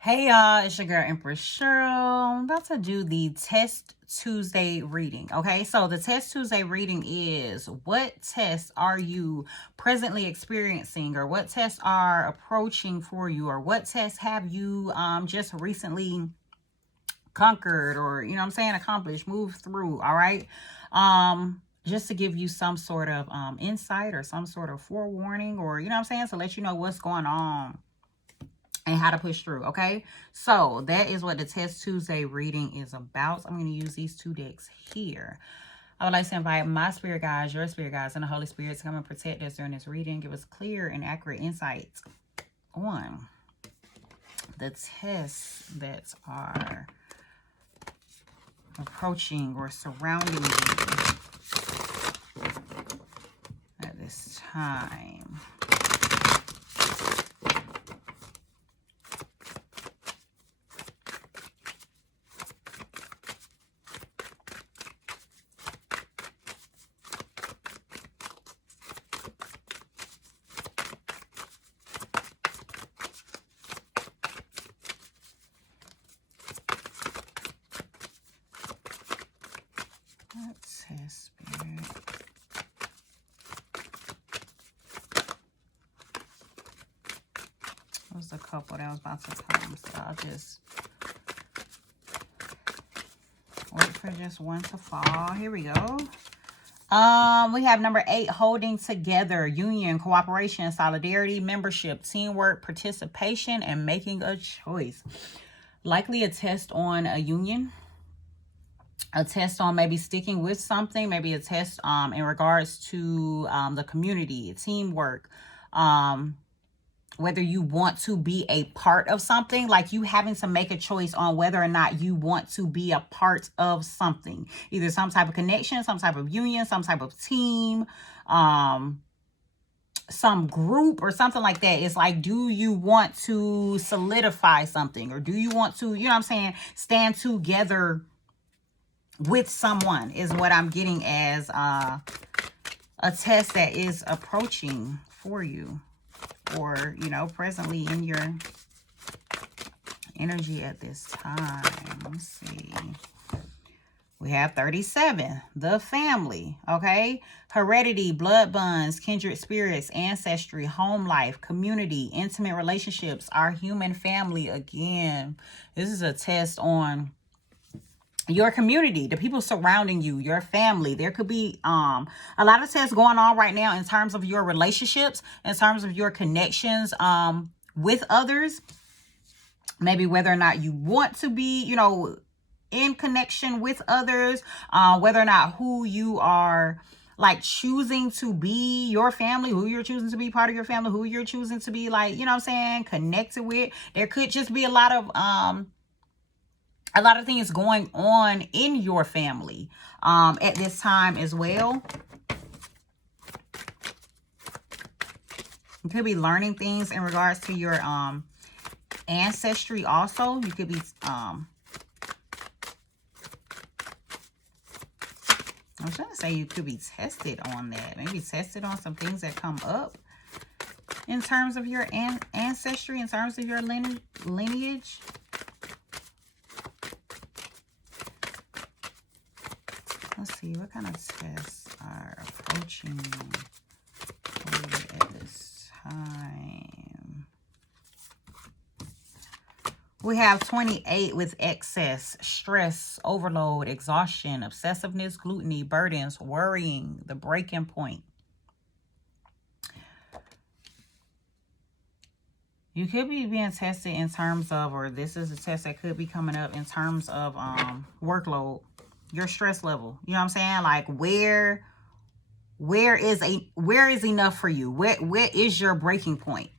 Hey y'all, it's your girl Empress Cheryl. I'm about to do the Test Tuesday reading. Okay, so the Test Tuesday reading is what tests are you presently experiencing, or what tests are approaching for you, or what tests have you just recently conquered, or accomplished, moved through. All right. Just to give you some sort of insight or some sort of forewarning, or to let you know what's going on and how to push through. Okay, so that is what the Test Tuesday reading is about. So I'm going to use these two decks here. I would like to invite my spirit guides, your spirit guides, and the Holy Spirit to come and protect us during this reading. Give us clear and accurate insights on the tests that are approaching or surrounding you at this time. Let's see, Spirit. Was a couple that was about to come, so I'll just wait for just one to fall. Here we go. We have number 8, holding together, union, cooperation, solidarity, membership, teamwork, participation, and making a choice. Likely a test on a union, a test on maybe sticking with something, maybe a test in regards to the community, teamwork, whether you want to be a part of something, like you having to make a choice on whether or not you want to be a part of something, either some type of connection, some type of union, some type of team, some group or something like that. It's like, do you want to solidify something, or do you want to, stand together with someone, is what I'm getting as a test that is approaching for you, or presently in your energy at this time. Let's see. We have 37, the family. Okay, heredity, blood bonds, kindred spirits, ancestry, home life, community, intimate relationships, our human family. Again, this is a test on your community, the people surrounding you, your family. There could be a lot of tests going on right now in terms of your relationships, in terms of your connections with others. Maybe whether or not you want to be, in connection with others, whether or not who you are like choosing to be your family, who you're choosing to be part of your family, who you're choosing to be like, connected with. There could just be a lot of things going on in your family at this time as well. You could be learning things in regards to your ancestry also. You could be I'm trying to say you could be tested on that. Maybe tested on some things that come up in terms of your ancestry, in terms of your lineage. Let's see, what kind of tests are approaching at this time? We have 28 with excess, stress, overload, exhaustion, obsessiveness, gluttony, burdens, worrying, the breaking point. You could be being tested in terms of, or this is a test that could be coming up in terms of workload, your stress level. You know what I'm saying? Like where is enough for you? Where is your breaking point?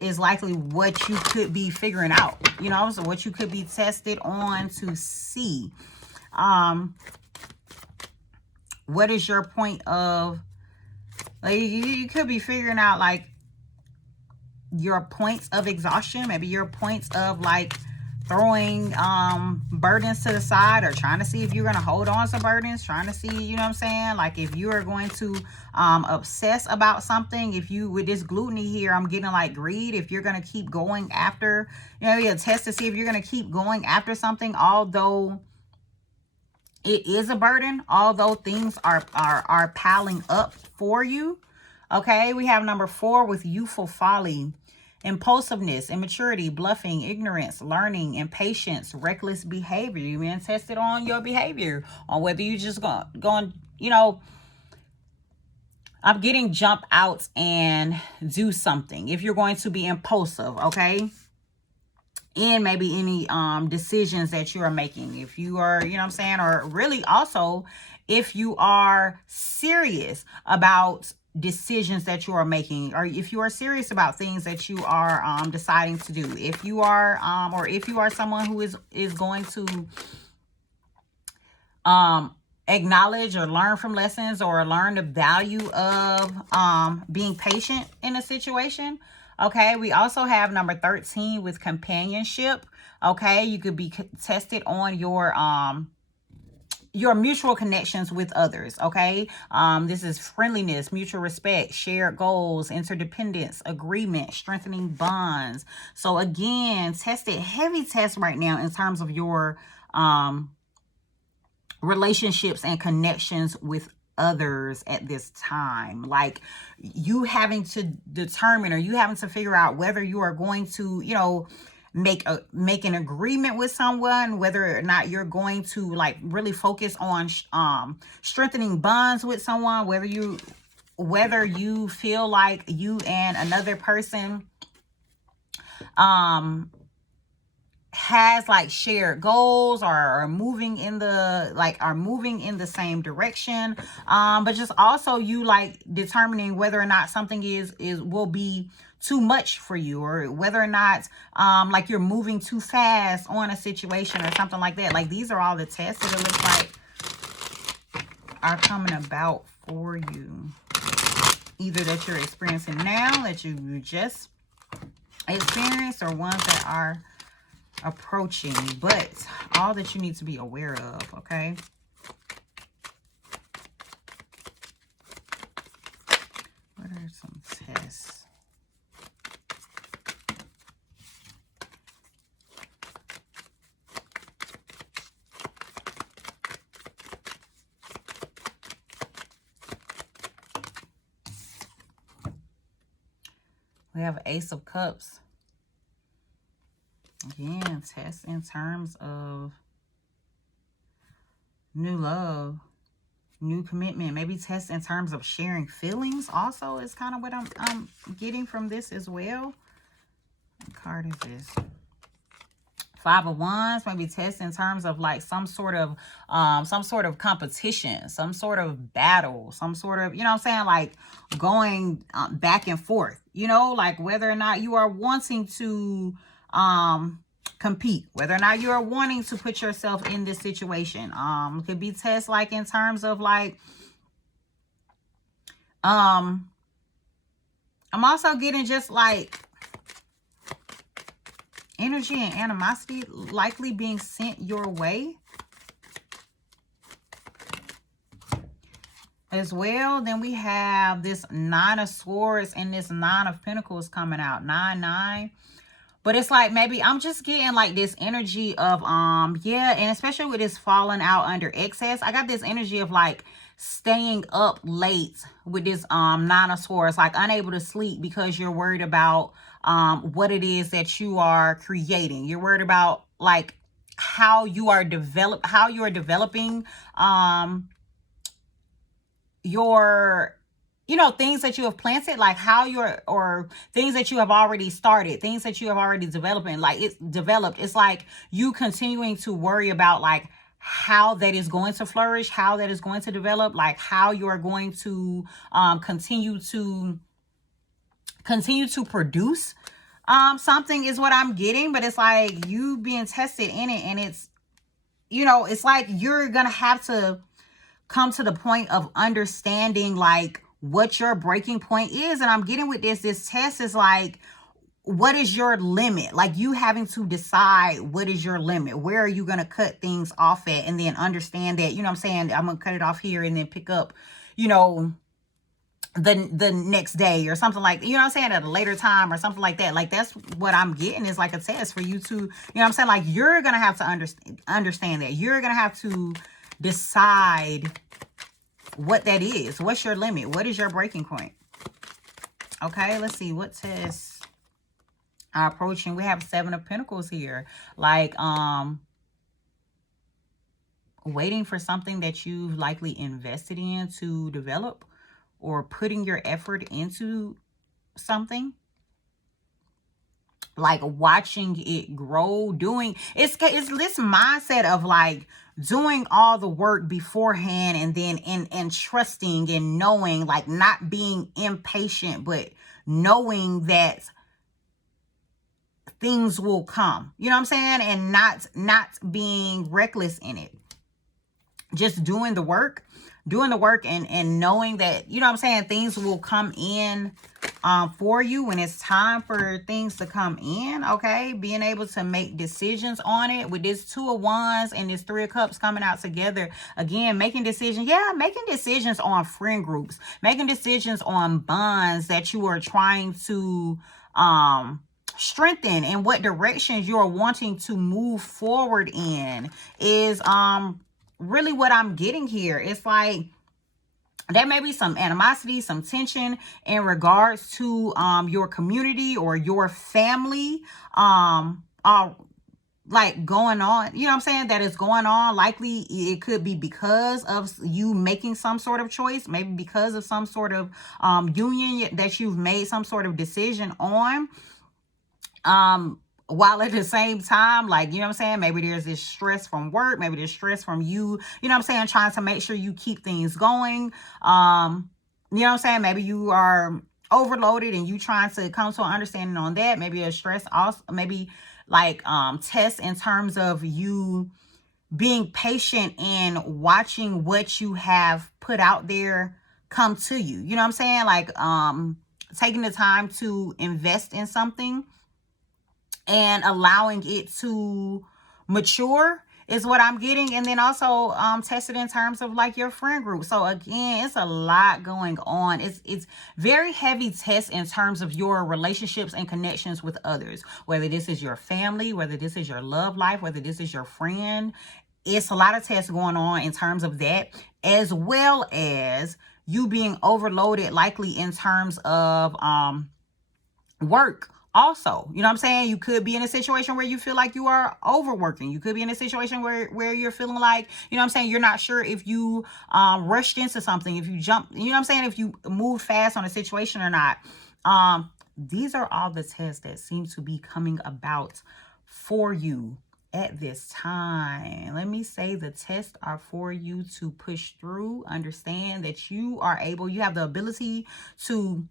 Is likely what you could be figuring out, so what you could be tested on to see. What is your point of, like, you could be figuring out like your points of exhaustion, maybe your points of like throwing burdens to the side, or trying to see if you're going to hold on to burdens, trying to see, you know what I'm saying, like if you are going to obsess about something. If you, with this gluttony here, I'm getting like greed. If you're going to keep going after, you know, you test to see if you're going to keep going after something, although it is a burden, although things are piling up for you. Okay, we have number 4 with youthful folly, impulsiveness, immaturity, bluffing, ignorance, learning, impatience, reckless behavior. You've been tested on your behavior, on whether you just going, you know, I'm getting jump out and do something. If you're going to be impulsive, okay, in maybe any decisions that you are making, if you are, you know what I'm saying, or really also if you are serious about decisions that you are making, or if you are serious about things that you are deciding to do, if you are or if you are someone who is going to acknowledge or learn from lessons, or learn the value of being patient in a situation. Okay, we also have number 13 with companionship. Okay, you could be tested on your mutual connections with others. Okay, this is friendliness, mutual respect, shared goals, interdependence, agreement, strengthening bonds. So again, tested, heavy test right now in terms of your relationships and connections with others at this time. Like you having to determine, or you having to figure out whether you are going to, you know, make an agreement with someone, whether or not you're going to like really focus on strengthening bonds with someone, whether you feel like you and another person has like shared goals, or are moving in the same direction, but just also you like determining whether or not something will be too much for you, or whether or not like you're moving too fast on a situation or something like that. Like these are all the tests that it looks like are coming about for you, either that you're experiencing now, that you just experienced, or ones that are approaching, but all that you need to be aware of. Okay, what are some tests? We have Ace of Cups. Again, test in terms of new love, new commitment. Maybe test in terms of sharing feelings also is kind of what I'm getting from this as well. What card is this? 5 of Wands. Maybe test in terms of like some sort of competition, some sort of battle, some sort of, you know what I'm saying, like going back and forth, you know, like whether or not you are wanting to compete, whether or not you are wanting to put yourself in this situation. Could be tests like in terms of like I'm also getting just like energy and animosity likely being sent your way as well. Then we have this 9 of Swords and this 9 of Pentacles coming out, 9-9. But it's like maybe I'm just getting like this energy of yeah, and especially with this falling out under excess, I got this energy of like staying up late with this 9 of Swords, like unable to sleep because you're worried about what it is that you are creating. You're worried about like how you are developing your, you know, things that you have planted, like how you're, or things that you have already started, things that you have already developing, like it's developed. It's like you continuing to worry about like how that is going to flourish, how that is going to develop, like how you are going to continue to produce something is what I'm getting. But it's like you being tested in it, and it's, you know, it's like you're gonna have to come to the point of understanding like what your breaking point is. And I'm getting with this test is like what is your limit? Like, you having to decide what is your limit. Where are you going to cut things off at, and then understand that, you know what I'm saying, I'm going to cut it off here and then pick up, you know, the next day or something, like, you know what I'm saying, at a later time or something like that. Like, that's what I'm getting, is like a test for you to, you know what I'm saying, like, you're gonna have to understand that you're gonna have to decide what that is. What's your limit? What is your breaking point? Okay, let's see what tests are approaching. We have 7 of Pentacles here, like waiting for something that you've likely invested in to develop, or putting your effort into something, like watching it grow, doing, it's this mindset of like doing all the work beforehand, and then and trusting and knowing, like not being impatient, but knowing that things will come, you know what I'm saying, and not being reckless in it. Just doing the work and knowing that, you know what I'm saying, things will come in for you when it's time for things to come in. Okay, being able to make decisions on it with this 2 of Wands and this 3 of Cups coming out together again, making decisions. Yeah, making decisions on friend groups, making decisions on bonds that you are trying to strengthen, and what directions you're wanting to move forward in is really what I'm getting here. It's like there may be some animosity, some tension in regards to your community or your family, like going on, you know what I'm saying, that is going on. Likely it could be because of you making some sort of choice, maybe because of some sort of union that you've made some sort of decision on. While at the same time, like, you know what I'm saying, maybe there's this stress from work, maybe there's stress from you, you know what I'm saying, trying to make sure you keep things going. You know what I'm saying, maybe you are overloaded and you trying to come to an understanding on that. Maybe a stress also, maybe like tests in terms of you being patient and watching what you have put out there come to you. You know what I'm saying, like taking the time to invest in something and allowing it to mature is what I'm getting. And then also tested in terms of like your friend group. So again, it's a lot going on. It's very heavy test in terms of your relationships and connections with others, whether this is your family, whether this is your love life, whether this is your friend. It's a lot of tests going on in terms of that, as well as you being overloaded, likely in terms of work also. You know what I'm saying, you could be in a situation where you feel like you are overworking. You could be in a situation where you're feeling like, you know what I'm saying, you're not sure if you rushed into something, if you jumped, you know what I'm saying, if you moved fast on a situation or not. These are all the tests that seem to be coming about for you at this time. Let me say the tests are for you to push through. Understand that you are able, you have the ability to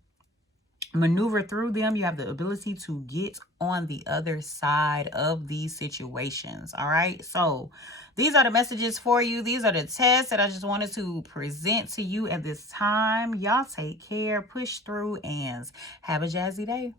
maneuver through them. You have the ability to get on the other side of these situations. All right, so these are the messages for you. These are the tests that I just wanted to present to you at this time. Y'all take care, push through, and have a jazzy day.